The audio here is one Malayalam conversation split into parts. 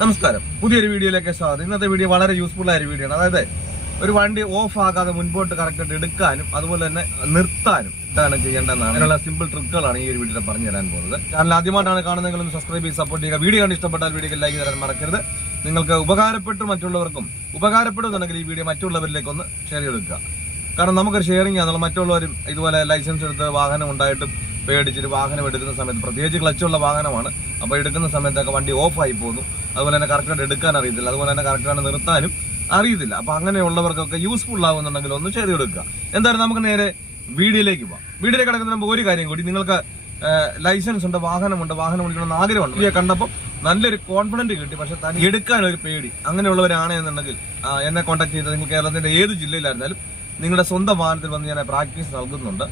നമസ്കാരം, പുതിയൊരു വീഡിയോയിലേക്ക് സ്വാഗതം. ഇന്നത്തെ വീഡിയോ വളരെ യൂസ്ഫുൾ ആയ ഒരു വീഡിയോ ആണ്. അതായത് ഒരു വണ്ടി ഓഫ് ആകാതെ മുൻപോട്ട് കറക്റ്റായിട്ട് എടുക്കാനും അതുപോലെ തന്നെ നിർത്താനും എന്താണ് ചെയ്യേണ്ടതെന്നാണ് അതിനുള്ള സിമ്പിൾ ട്രിക്കുകളാണ് ഈ ഒരു വീഡിയോ പറഞ്ഞു തരാൻ പോകുന്നത്. ചാനൽ ആദ്യമായിട്ടാണ് കാണുന്നതെങ്കിൽ ഒന്ന് സബ്സ്ക്രൈബ് ചെയ്ത് സപ്പോർട്ട് ചെയ്യുക. വീഡിയോ കണ്ട് ഇഷ്ടപ്പെട്ടാൽ വീഡിയോക്ക് ലൈക്ക് തരാൻ മറക്കരുത്. നിങ്ങൾക്ക് ഉപകാരപ്പെട്ടു മറ്റുള്ളവർക്കും ഉപകാരപ്പെടുന്നുണ്ടെങ്കിൽ ഈ വീഡിയോ മറ്റുള്ളവരിലേക്ക് ഒന്ന് ഷെയർ ചെയ്തെടുക്കുക. കാരണം നമുക്കൊരു ഷെയറിംഗ് ആണെന്നുള്ള മറ്റുള്ളവരും ഇതുപോലെ ലൈസൻസ് എടുത്ത് വാഹനം ഉണ്ടായിട്ടും പേടിച്ചിട്ട് വാഹനം എടുക്കുന്ന സമയത്ത്, പ്രത്യേകിച്ച് ക്ലച്ചുള്ള വാഹനമാണ്, അപ്പോൾ എടുക്കുന്ന സമയത്തൊക്കെ വണ്ടി ഓഫായി പോകുന്നു. അതുപോലെ തന്നെ കറക്റ്റായിട്ട് എടുക്കാൻ അറിയത്തില്ല, അതുപോലെ തന്നെ കറക്റ്റായിട്ട് നിർത്താനും അറിയത്തില്ല. അപ്പൊ അങ്ങനെയുള്ളവർക്കൊക്കെ യൂസ്ഫുൾ ആകുന്നുണ്ടെങ്കിൽ ഒന്ന് ചെയ്ത് കൊടുക്കുക. എന്തായാലും നമുക്ക് നേരെ വീഡിയോയിലേക്ക് പോകാം. വീഡിയോയിലേക്ക് കിടക്കുന്ന മുമ്പ് ഒരു കാര്യം കൂടി, നിങ്ങൾക്ക് ലൈസൻസ് ഉണ്ട്, വാഹനം ഓടിക്കണമെന്ന് ആഗ്രഹമുണ്ട്. വീഡിയോ കണ്ടപ്പോൾ നല്ലൊരു കോൺഫിഡന്റ് കിട്ടി, പക്ഷെ തന്നെ എടുക്കാൻ ഒരു പേടി. അങ്ങനെയുള്ളവരാണെന്നുണ്ടെങ്കിൽ എന്നെ കോൺടാക്ട് ചെയ്ത് നിങ്ങൾ കേരളത്തിന്റെ ഏത് ജില്ലയിലായിരുന്നാലും നിങ്ങളുടെ സ്വന്തം വാഹനത്തിൽ വന്ന് ഞാൻ പ്രാക്ടീസ് നൽകുന്നുണ്ട്.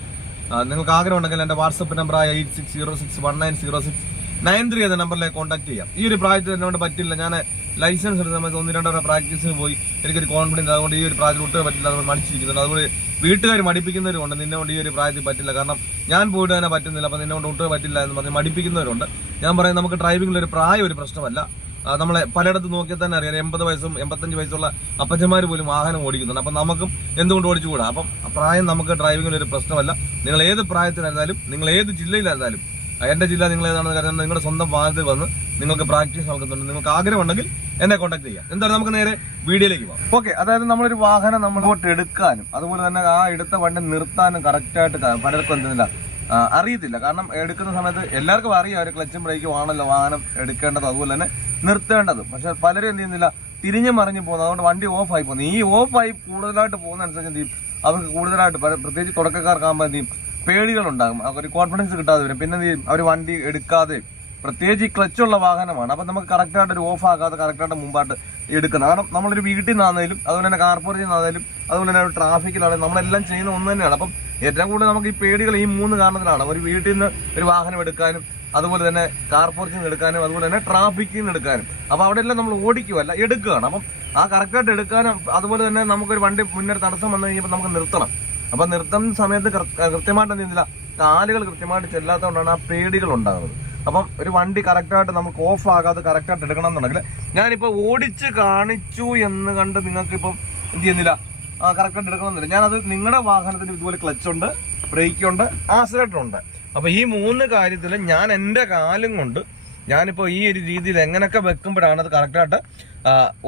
നിങ്ങൾക്ക് ആഗ്രഹം ഉണ്ടെങ്കിൽ എന്റെ വാട്സപ്പ് നമ്പറായ 8606190693 എന്ന നമ്പറിലേക്ക് കോൺടാക്ട് ചെയ്യാം. ഈ ഒരു പ്രായത്തിൽ എന്നോട് പറ്റില്ല, ഞാൻ ലൈസൻസ് എടുത്ത സമയത്ത് 1-2 പ്രാക്ടീസിന് പോയി എനിക്കൊരു കോൺഫിഡൻസ്, അതുകൊണ്ട് ഈ ഒരു പ്രായത്തിൽ ഒട്ടും പറ്റില്ല, അതുകൊണ്ട് മടിച്ചിരിക്കുന്നുണ്ട്. അതുപോലെ വീട്ടുകാർ മടിപ്പിക്കുന്നവരുണ്ട്, നിന്നെ കൊണ്ട് ഈ ഒരു പ്രായത്തിൽ പറ്റില്ല, കാരണം ഞാൻ പോയിട്ട് തന്നെ പറ്റുന്നില്ല, അപ്പൊ നിന്നെ കൊണ്ട് ഒട്ടും പറ്റില്ല എന്ന് പറഞ്ഞ് മടിപ്പിക്കുന്നവരുണ്ട്. ഞാൻ പറയും, നമുക്ക് ഡ്രൈവിംഗിൽ ഒരു പ്രായം ഒരു പ്രശ്നമല്ല. നമ്മളെ പലയിടത്ത് നോക്കിയാൽ തന്നെ അറിയാം, 80 വയസ്സും 85 വയസ്സുള്ള അപ്പച്ചന്മാർ പോലും വാഹനം ഓടിക്കുന്നുണ്ട്. അപ്പം നമുക്കും എന്തുകൊണ്ട് ഓടിച്ചുകൂടാ? അപ്പം പ്രായം നമുക്ക് ഡ്രൈവിംഗിൽ ഒരു പ്രശ്നമല്ല. നിങ്ങൾ ഏത് പ്രായത്തിലായിരുന്നാലും, നിങ്ങൾ ഏത് ജില്ലയിലായിരുന്നാലും, എന്റെ ജില്ല നിങ്ങൾ ഏതാണെന്ന് കരുതുന്നത്, നിങ്ങളുടെ സ്വന്തം വാഹനത്തിൽ വന്ന് നിങ്ങൾക്ക് പ്രാക്ടീസ് നൽകുന്നുണ്ട്. നിങ്ങൾക്ക് ആഗ്രഹം ഉണ്ടെങ്കിൽ എന്നെ കോൺടാക്ട് ചെയ്യാം. എന്തായാലും നമുക്ക് നേരെ വീഡിയോയിലേക്ക് പോകാം. ഓക്കെ, അതായത് നമ്മളൊരു വാഹനം നമ്മളിങ്ങോട്ട് എടുക്കാനും അതുപോലെ തന്നെ ആ എടുത്ത വണ്ടി നിർത്താനും കറക്റ്റായിട്ട് പലർക്കും എന്തില്ല അറിയത്തില്ല. കാരണം എടുക്കുന്ന സമയത്ത് എല്ലാവർക്കും അറിയാം ഒരു ക്ലച്ചും ബ്രേക്കും ആണല്ലോ വാഹനം എടുക്കേണ്ടത്, അതുപോലെ തന്നെ നിർത്തേണ്ടത്. പക്ഷെ പലരും എന്ത് ചെയ്യുന്നില്ല, തിരിഞ്ഞു മറിഞ്ഞു പോകുന്നത്, അതുകൊണ്ട് വണ്ടി ഓഫായി പോകുന്നു. ഈ ഓഫായി കൂടുതലായിട്ട് പോകുന്ന അനുസരിച്ച് എന്ത് ചെയ്യും, അവർക്ക് കൂടുതലായിട്ട് പ്രത്യേകിച്ച് തുടക്കക്കാർക്കാകുമ്പോൾ എന്ത് ചെയ്യും, പേടികളുണ്ടാകും, അവർക്ക് കോൺഫിഡൻസ് കിട്ടാതെ വരും. പിന്നെ എന്ത് ചെയ്യും, അവർ വണ്ടി എടുക്കാതെ, പ്രത്യേകിച്ച് ഈ ക്ലച്ചുള്ള വാഹനമാണ്. അപ്പം നമുക്ക് കറക്റ്റായിട്ട് ഒരു ഓഫ് ആക്കാതെ കറക്റ്റായിട്ട് മുമ്പായിട്ട് എടുക്കണം. കാരണം നമ്മളൊരു വീട്ടിൽ നിന്നാണെങ്കിലും അതുപോലെ തന്നെ കാർപോറേറ്റിൽ നിന്നാണെങ്കിലും അതുപോലെ തന്നെ ട്രാഫിക്കിലാണെങ്കിലും നമ്മളെല്ലാം ചെയ്യുന്ന ഒന്ന് തന്നെയാണ്. അപ്പം ഏറ്റവും കൂടുതൽ നമുക്ക് ഈ പേടികൾ ഈ 3 കാരണത്തിലാണ്. ഒരു വീട്ടിൽ നിന്ന് ഒരു വാഹനം എടുക്കാനും, അതുപോലെ തന്നെ കാർപോറേറ്റിൽ നിന്ന് എടുക്കാനും, അതുപോലെ തന്നെ ട്രാഫിക്കിൽ നിന്ന് എടുക്കാനും. അപ്പൊ അവിടെ എല്ലാം നമ്മൾ ഓടിക്കുകയല്ല, എടുക്കുകയാണ്. അപ്പം ആ കറക്റ്റായിട്ട് എടുക്കാനും, അതുപോലെ തന്നെ നമുക്കൊരു വണ്ടി മുന്നേ തടസ്സം വന്നു കഴിഞ്ഞപ്പോൾ നമുക്ക് നിർത്തണം. അപ്പൊ നിർത്തുന്ന സമയത്ത് കൃത്യമായിട്ട് എന്ത് ചെയ്യുന്നില്ല, കാലുകൾ കൃത്യമായിട്ട് ചെല്ലാത്തതുകൊണ്ടാണ് ആ പേടികൾ ഉണ്ടാകുന്നത്. അപ്പം ഒരു വണ്ടി കറക്റ്റായിട്ട് നമുക്ക് ഓഫ് ആകാതെ കറക്റ്റായിട്ട് എടുക്കണം എന്നുണ്ടെങ്കിൽ, ഞാനിപ്പോൾ ഓടിച്ച് കാണിച്ചു എന്ന് കണ്ട് നിങ്ങൾക്ക് ഇപ്പം എന്ത് ചെയ്യുന്നില്ല, കറക്റ്റായിട്ട് എടുക്കണമെന്നില്ല. ഞാനത് നിങ്ങളുടെ വാഹനത്തിന് ഇതുപോലെ ക്ലച്ചുണ്ട്, ബ്രേക്കുണ്ട്, ആക്സിലറേറ്റർ ഉണ്ട്. അപ്പൊ ഈ 3 കാര്യത്തിൽ ഞാൻ എൻ്റെ കാലും കൊണ്ട് ഞാനിപ്പോൾ ഈ ഒരു രീതിയിൽ എങ്ങനെയൊക്കെ വെക്കുമ്പോഴാണ് അത് കറക്റ്റായിട്ട്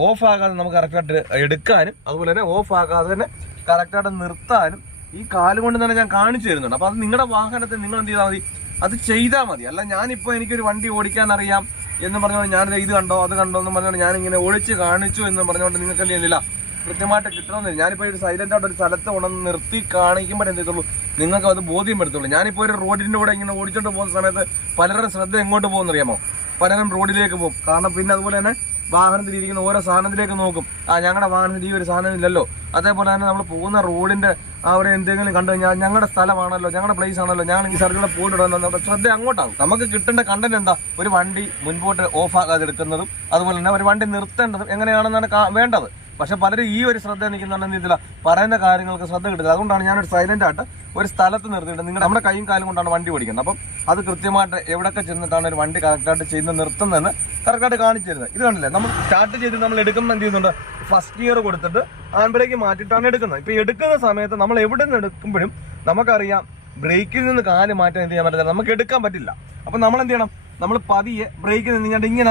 ഓഫ് ആകാതെ നമുക്ക് കറക്റ്റായിട്ട് എടുക്കാനും, അതുപോലെ തന്നെ ഓഫ് ആകാതെ തന്നെ കറക്റ്റായിട്ട് നിർത്താനും ഈ കാല് കൊണ്ട് തന്നെ ഞാൻ കാണിച്ചു തരുന്നുണ്ട്. അപ്പൊ അത് നിങ്ങളുടെ വാഹനത്തിൽ നിങ്ങൾ എന്ത് ചെയ്താൽ മതി, അത് ചെയ്താൽ മതി. അല്ല ഞാനിപ്പോൾ എനിക്കൊരു വണ്ടി ഓടിക്കാൻ അറിയാം എന്ന് പറഞ്ഞുകൊണ്ട് ഞാൻ ഇത് കണ്ടോ അത് കണ്ടോ എന്ന് പറഞ്ഞുകൊണ്ട് ഞാനിങ്ങനെ ഓടിച്ച് കാണിച്ചു എന്ന് പറഞ്ഞുകൊണ്ട് നിങ്ങൾക്ക് എന്ത് ചെയ്യുന്നില്ല, കൃത്യമായിട്ട് കിട്ടണമെന്നില്ല. ഞാനിപ്പോൾ ഒരു സൈലന്റ് ആയിട്ട് ഒരു സ്ഥലത്ത് കൊണ്ടുവന്ന് നിർത്തി കാണിക്കുമ്പോൾ എന്ത് ചെയ്തുള്ളൂ, നിങ്ങൾക്ക് അത് ബോധ്യം വരുത്തുള്ളൂ. ഞാനിപ്പോൾ ഒരു റോഡിന്റെ കൂടെ ഇങ്ങനെ ഓടിച്ചോണ്ട് പോകുന്ന സമയത്ത് പലരുടെ ശ്രദ്ധ എങ്ങോട്ട് പോകുന്ന അറിയാമോ, പലരും റോഡിലേക്ക് പോകും. കാരണം പിന്നെ അതുപോലെ തന്നെ വാഹനത്തിൽ ഇരിക്കുന്ന ഓരോ സാധനത്തിലേക്ക് നോക്കും, ഞങ്ങളുടെ വാഹനത്തിൽ ഈ ഒരു സാധനം ഇല്ലല്ലോ. അതേപോലെ തന്നെ നമ്മൾ പോകുന്ന റോഡിന്റെ അവിടെ എന്തെങ്കിലും കണ്ടു കഴിഞ്ഞാൽ ഞങ്ങളുടെ സ്ഥലമാണല്ലോ, ഞങ്ങളുടെ പ്ലേസ് ആണല്ലോ, ഞങ്ങൾ ഈ സർക്കിളിൽ പോയിട്ടിടുന്ന ശ്രദ്ധ അങ്ങോട്ടാകും. നമുക്ക് കിട്ടേണ്ട കണ്ടന്റ് എന്താ, ഒരു വണ്ടി മുൻപോട്ട് ഓഫ് ആകാതെ എടുക്കുന്നതും അതുപോലെ തന്നെ ഒരു വണ്ടി നിർത്തേണ്ടതും എങ്ങനെയാണെന്നാണ് വേണ്ടത്. പക്ഷെ പലരും ഈ ഒരു ശ്രദ്ധ നിൽക്കുന്നുണ്ടെന്നില്ല, പറയുന്ന കാര്യങ്ങൾക്ക് ശ്രദ്ധ കിട്ടില്ല. അതുകൊണ്ടാണ് ഞാനൊരു സൈലന്റ് ആയിട്ട് ഒരു സ്ഥലത്ത് നിർത്തിയിട്ട് നമ്മുടെ കൈയും കാലും കൊണ്ടാണ് വണ്ടി ഓടിക്കുന്നത്. അപ്പം അത് കൃത്യമായിട്ട് എവിടെയൊക്കെ ചെന്നിട്ടാണ് ഒരു വണ്ടി കറക്റ്റായിട്ട് ചെയ്യുന്ന നിർത്തുന്നതെന്ന് കറക്റ്റായിട്ട് കാണിച്ചു തരുന്നത്. ഇത് കണ്ടില്ലേ, നമ്മൾ സ്റ്റാർട്ട് ചെയ്ത് നമ്മൾ എടുക്കുമ്പോൾ എന്ത് ചെയ്യുന്നുണ്ട്, ഫസ്റ്റ് ഗിയർ കൊടുത്തിട്ട് ഹാൻഡ് ബ്രേക്ക് മാറ്റിയിട്ടാണ് എടുക്കുന്നത്. ഇപ്പൊ എടുക്കുന്ന സമയത്ത് നമ്മൾ എവിടെ നിന്ന് എടുക്കുമ്പോഴും നമുക്കറിയാം ബ്രേക്കിൽ നിന്ന് കാല് മാറ്റാൻ എന്ത് ചെയ്യാൻ പറ്റില്ല, നമുക്ക് എടുക്കാൻ പറ്റില്ല. അപ്പൊ നമ്മൾ എന്ത് ചെയ്യണം, നമ്മൾ പതിയെ ബ്രേക്കിൽ നിന്ന് ഇങ്ങനെ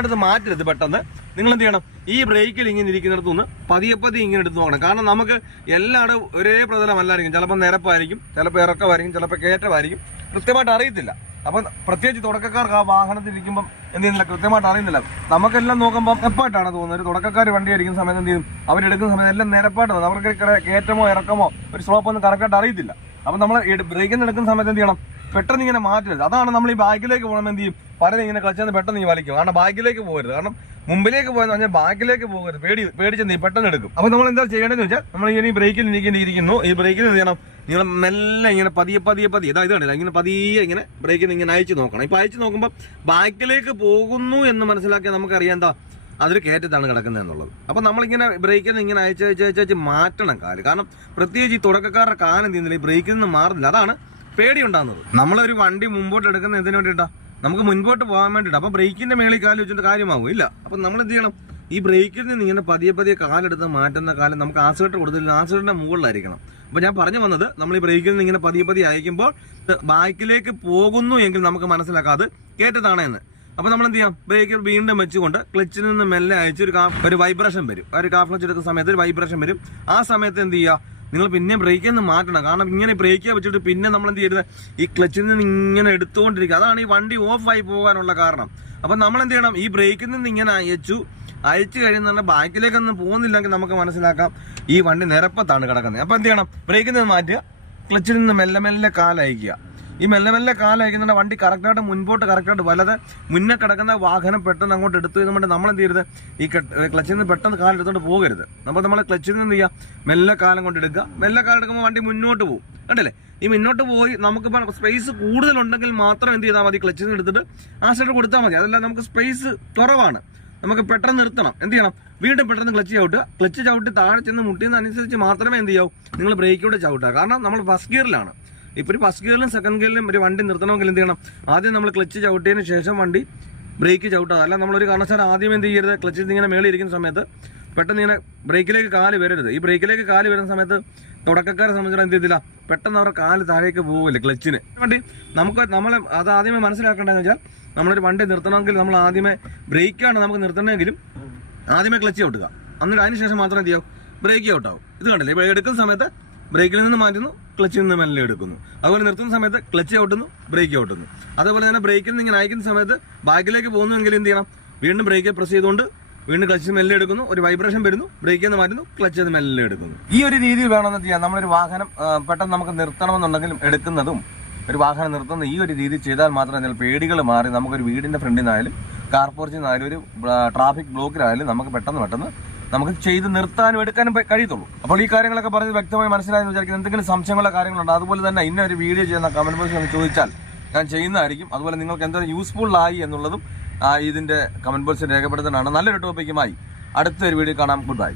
എടുത്ത് മാറ്റരുത്. പെട്ടെന്ന് നിങ്ങൾ എന്ത് ചെയ്യണം, ഈ ബ്രേക്കിൽ ഇങ്ങനെ ഇരിക്കുന്നിടത്തുനിന്ന് പതിയെ ഇങ്ങനെ എടുത്ത് നോക്കണം. കാരണം നമുക്ക് എല്ലായിടും ഒരേ പ്രതലമല്ലായിരിക്കും, ചിലപ്പോൾ നിരപ്പായിരിക്കും, ചിലപ്പോൾ ഇറക്കമായിരിക്കും, ചിലപ്പോൾ കയറ്റമായിരിക്കും, കൃത്യമായിട്ട് അറിയത്തില്ല. അപ്പം പ്രത്യേകിച്ച് തുടക്കക്കാർക്ക് ആ വാഹനത്തിൽ ഇരിക്കുമ്പം എന്ത് ചെയ്യുന്നില്ല, കൃത്യമായിട്ട് അറിയുന്നില്ല. നമുക്കെല്ലാം നോക്കുമ്പോൾ നിരപ്പായിട്ടാണ് തോന്നുന്നത്. ഒരു തുടക്കക്കാർ വണ്ടി അടിക്കുന്ന സമയത്ത് എന്ത് ചെയ്യും, അവരെടുക്കുന്ന സമയത്ത് എല്ലാം നിരപ്പായിട്ടാണ്, അവർക്ക് കയറ്റമോ ഇറക്കമോ ഒരു സ്ലോപ്പൊന്നും കറക്റ്റായിട്ട് അറിയത്തില്ല. അപ്പം നമ്മൾ ബ്രേക്കിൽ നിന്ന് എടുക്കുന്ന സമയത്ത് എന്ത് ചെയ്യണം, പെട്ടെന്ന് ഇങ്ങനെ മാറ്റരുത്. അതാണ് നമ്മൾ ഈ ബാക്കിലേക്ക് പോകണം എന്ത് ചെയ്യും, പലരും ഇങ്ങനെ ക്ലച്ച് പെട്ടെന്ന് ഈ വലിക്കും. കാരണം ബാക്കിലേക്ക് പോകരുത്, കാരണം മുമ്പിലേക്ക് പോയെന്ന് പറഞ്ഞാൽ ബാക്കിലേക്ക് പോകരുത്, പേടിച്ച് പെട്ടെന്ന് എടുക്കും. അപ്പൊ നമ്മൾ എന്താ ചെയ്യേണ്ടതെന്ന് വെച്ചാൽ, നമ്മൾ ഈ ബ്രേക്കിൽ ഇരിക്കുന്നു, ഈ ബ്രേക്കിൽ എന്ത് ചെയ്യണം, നിങ്ങൾ മെല്ലെ ഇങ്ങനെ പതിയെ ഇത് കണ്ടില്ല, ഇങ്ങനെ പതിയെ ഇങ്ങനെ ബ്രേക്കിൽ ഇങ്ങനെ അയച്ചു നോക്കണം. ഇപ്പൊ അയച്ചു നോക്കുമ്പോൾ ബാക്കിലേക്ക് പോകുന്നു എന്ന് മനസ്സിലാക്കിയാൽ നമുക്കറിയാം എന്താ, അതൊരു കയറ്റത്താണ് കിടക്കുന്നത് എന്നുള്ളത്. അപ്പൊ നമ്മളിങ്ങനെ ബ്രേക്കിൽ നിന്ന് ഇങ്ങനെ അയച്ച് മാറ്റണം കാല്. കാരണം പ്രത്യേകിച്ച് ഈ തുടക്കക്കാരുടെ കാലം തീരുന്നില്ല, ഈ ബ്രേക്കിൽ നിന്ന് മാറുന്നില്ല, അതാണ് പേടി ഉണ്ടാകുന്നത്. നമ്മളൊരു വണ്ടി മുമ്പോട്ട് എടുക്കുന്ന എന്തിനു വേണ്ടിയിട്ടാ, നമുക്ക് മുൻപോട്ട് പോകാൻ വേണ്ടിയിട്ട്. അപ്പോൾ ബ്രേക്കിന്റെ മേളിൽ കാല് വെച്ചിട്ട് കാര്യമാകും ഇല്ല. അപ്പം നമ്മൾ എന്ത് ചെയ്യണം, ഈ ബ്രേക്കിൽ നിന്ന് ഇങ്ങനെ പതിയെ പതിയെ കാലെടുത്ത് മാറ്റുന്ന കാലം നമുക്ക് ആക്സിലേറ്റർ കൊടുത്തില്ല, ആക്സിലേറ്ററിന്റെ മുകളിലായിരിക്കണം. അപ്പോൾ ഞാൻ പറഞ്ഞു വന്നത്, നമ്മൾ ഈ ബ്രേക്കിൽ നിന്ന് ഇങ്ങനെ പതിയെ പതിയെ അയക്കുമ്പോൾ ബാക്കിലേക്ക് പോകുന്നു എങ്കിൽ നമുക്ക് മനസ്സിലാക്കാം അത് കയറ്റത്താണെന്ന്. അപ്പോൾ നമ്മൾ എന്ത് ചെയ്യാം, ബ്രേക്ക് വീണ്ടും വെച്ചുകൊണ്ട് ക്ലച്ചിൽ നിന്ന് മെല്ലെ അയച്ച് ഒരു വൈബ്രേഷൻ വരും. ഒരു കാർ ക്ലച്ച് എടുക്കുന്ന സമയത്ത് ഒരു വൈബ്രേഷൻ വരും. ആ സമയത്ത് എന്ത് ചെയ്യുക, നിങ്ങൾ പിന്നെ ബ്രേക്കിൽ നിന്ന് മാറ്റണം. കാരണം ഇങ്ങനെ ബ്രേക്ക് വെച്ചിട്ട് പിന്നെ നമ്മൾ എന്ത് ചെയ്യരുത്, ഈ ക്ലച്ചിൽ നിന്ന് ഇങ്ങനെ എടുത്തുകൊണ്ടിരിക്കുക. അതാണ് ഈ വണ്ടി ഓഫായി പോകാനുള്ള കാരണം. അപ്പം നമ്മൾ എന്ത് ചെയ്യണം, ഈ ബ്രേക്കിൽ നിന്ന് ഇങ്ങനെ അയച്ചു കഴിയുന്ന ബാക്കിലേക്കൊന്നും പോകുന്നില്ലെങ്കിൽ നമുക്ക് മനസ്സിലാക്കാം ഈ വണ്ടി നിരപ്പത്താണ് കിടക്കുന്നത്. അപ്പോൾ എന്ത് ചെയ്യണം, ബ്രേക്കിൽ നിന്ന് മാറ്റുക, ക്ലച്ചിൽ നിന്ന് മെല്ലെ മെല്ലെ കാലയക്കുക. ഈ മെല്ലെ മെല്ലെ കാലയക്കുന്ന വണ്ടി കറക്റ്റായിട്ട് മുൻപോട്ട് കറക്റ്റായിട്ട് വലത് മുന്നേ കിടക്കുന്ന വാഹനം പെട്ടെന്ന് അങ്ങോട്ട് എടുത്തു കഴിഞ്ഞാൽ നമ്മൾ എന്ത് ചെയ്യരുത്, ഈ ക്ലച്ചിൽ നിന്ന് പെട്ടെന്ന് കാലെടുത്തോണ്ട് പോകരുത്. നമ്മൾ ക്ലച്ചിൽ നിന്ന് എന്ത് ചെയ്യുക, മെല്ലെ കാലം കൊണ്ട് എടുക്കുക. മെല്ലെ കാലെടുക്കുമ്പോൾ വണ്ടി മുന്നോട്ട് പോകും. കണ്ടില്ലേ, ഈ മുന്നോട്ട് പോയി നമുക്കിപ്പോൾ സ്പേസ് കൂടുതലുണ്ടെങ്കിൽ മാത്രം എന്ത് ചെയ്താൽ മതി, ക്ലച്ചിൽ നിന്ന് എടുത്തിട്ട് ആ സൈഡ് കൊടുത്താൽ മതി. അതല്ല നമുക്ക് സ്പേസ് കുറവാണ്, നമുക്ക് പെട്ടെന്ന് നിർത്തണം, എന്ത് ചെയ്യണം, വീണ്ടും പെട്ടെന്ന് ക്ലച്ച് ചവിട്ടുക. ക്ലച്ച് ചവിട്ടി താഴെ ചെന്ന് മുട്ടിയെന്നനുസരിച്ച് മാത്രമേ എന്ത് ചെയ്യാവൂ, നിങ്ങൾ ബ്രേക്കിലൂടെ ചവിട്ടുക. കാരണം നമ്മൾ ഫസ്റ്റ് ഗിയറിലാണ്. ഇപ്പോൾ ഒരു ഫസ്റ്റ് ഗിയറിലും സെക്കൻഡ് ഗിയറിലും ഒരു വണ്ടി നിർത്തണമെങ്കിൽ എന്ത് ചെയ്യണം, ആദ്യം നമ്മൾ ക്ലച്ച് ചവിട്ടിയതിന് ശേഷം വണ്ടി ബ്രേക്ക് ചവിട്ടുക. അല്ല നമ്മളൊരു കാരണവശാലും ആദ്യം എന്ത് ചെയ്യരുത്, ക്ലച്ചിൽ ഇങ്ങനെ മേളിൽ ഇരിക്കുന്ന സമയത്ത് പെട്ടെന്ന് ഇങ്ങനെ ബ്രേക്കിലേക്ക് കാല് വരരുത്. ഈ ബ്രേക്കിലേക്ക് കാല് വരുന്ന സമയത്ത് തുടക്കക്കാരെ സംബന്ധിച്ചിടത്തോളം എന്ത് ചെയ്തില്ല, പെട്ടെന്ന് അവരുടെ കാല് താഴേക്ക് പോകില്ല ക്ലച്ചിന്. വണ്ടി നമ്മൾ അത് ആദ്യമേ മനസ്സിലാക്കേണ്ടതെന്ന് വെച്ചാൽ, നമ്മളൊരു വണ്ടി നിർത്തണമെങ്കിൽ നമ്മൾ ആദ്യമേ ബ്രേക്കാണ് നമുക്ക് നിർത്തണമെങ്കിലും ആദ്യമേ ക്ലച്ച് ചവിട്ടുക. എന്നിട്ട് അതിന് ശേഷം മാത്രം എന്ത് ചെയ്യാവും, ബ്രേക്ക് ചവിട്ടാവും. ഇത് കണ്ടില്ലേ, ബ്രേക്ക് എടുക്കുന്ന സമയത്ത് ബ്രേക്കിൽ നിന്ന് മാറ്റുന്നു, ക്ലച്ചിൽ നിന്ന് മെല്ലെ എടുക്കുന്നു. അതുപോലെ നിർത്തുന്ന സമയത്ത് ക്ലച്ച് ചവിട്ടുന്നു, ബ്രേക്ക് ചവിട്ടുന്നു. അതേപോലെ തന്നെ ബ്രേക്കിൽ നിന്ന് ഇങ്ങനെ അയക്കുന്ന സമയത്ത് ബാക്കിലേക്ക് പോകുന്നുവെങ്കിൽ എന്ത് ചെയ്യണം, വീണ്ടും ബ്രേക്ക് പ്രസ് ചെയ്തുകൊണ്ട് വീണ്ടും ക്ലച്ച് മെല്ലെ എടുക്കുന്നു, ഒരു വൈബ്രേഷൻ വരുന്നു, ബ്രേക്കിൽ നിന്ന് മാറ്റുന്നു, ക്ലച്ച് നിന്ന് മെല്ലെ എടുക്കുന്നു. ഈ ഒരു രീതിയിൽ വേണമെന്ന് ചെയ്യാം. നമ്മളൊരു വാഹനം പെട്ടെന്ന് നമുക്ക് നിർത്തണമെന്നുണ്ടെങ്കിലും എടുക്കുന്നതും ഒരു വാഹനം നിർത്തുന്ന ഈ ഒരു രീതി ചെയ്താൽ മാത്രമേ നിങ്ങൾ പേടികൾ മാറി നമുക്കൊരു വീടിന്റെ ഫ്രണ്ടിൽ നിന്നായാലും കാർ പോർച്ചിൽ നിന്നായാലും ഒരു ട്രാഫിക് ബ്ലോക്കിലായാലും നമുക്ക് പെട്ടെന്ന് നമുക്ക് ചെയ്ത് നിർത്താനും എടുക്കാനും കഴിയത്തുള്ളൂ. അപ്പോൾ ഈ കാര്യങ്ങളൊക്കെ പറഞ്ഞ് വ്യക്തമായി മനസ്സിലായെന്ന് വിചാരിക്കുന്നത്. എന്തെങ്കിലും സംശയമുള്ള കാര്യങ്ങളുണ്ട്, അതുപോലെ തന്നെ ഇന്ന ഒരു വീഡിയോ ചെയ്യുന്ന കമന്റ് ബോക്സിൽ ഒന്ന് ചോദിച്ചാൽ ഞാൻ ചെയ്യുന്നതായിരിക്കും. അതുപോലെ നിങ്ങൾക്ക് എന്തെങ്കിലും യൂസ്ഫുൾ ആയി എന്നുള്ളതും ഇതിന്റെ കമന്റ് ബോക്സിൽ രേഖപ്പെടുത്താനാണ്. നല്ലൊരു ടോപ്പിക്കുമായി അടുത്തൊരു വീഡിയോ കാണാം. Good bye.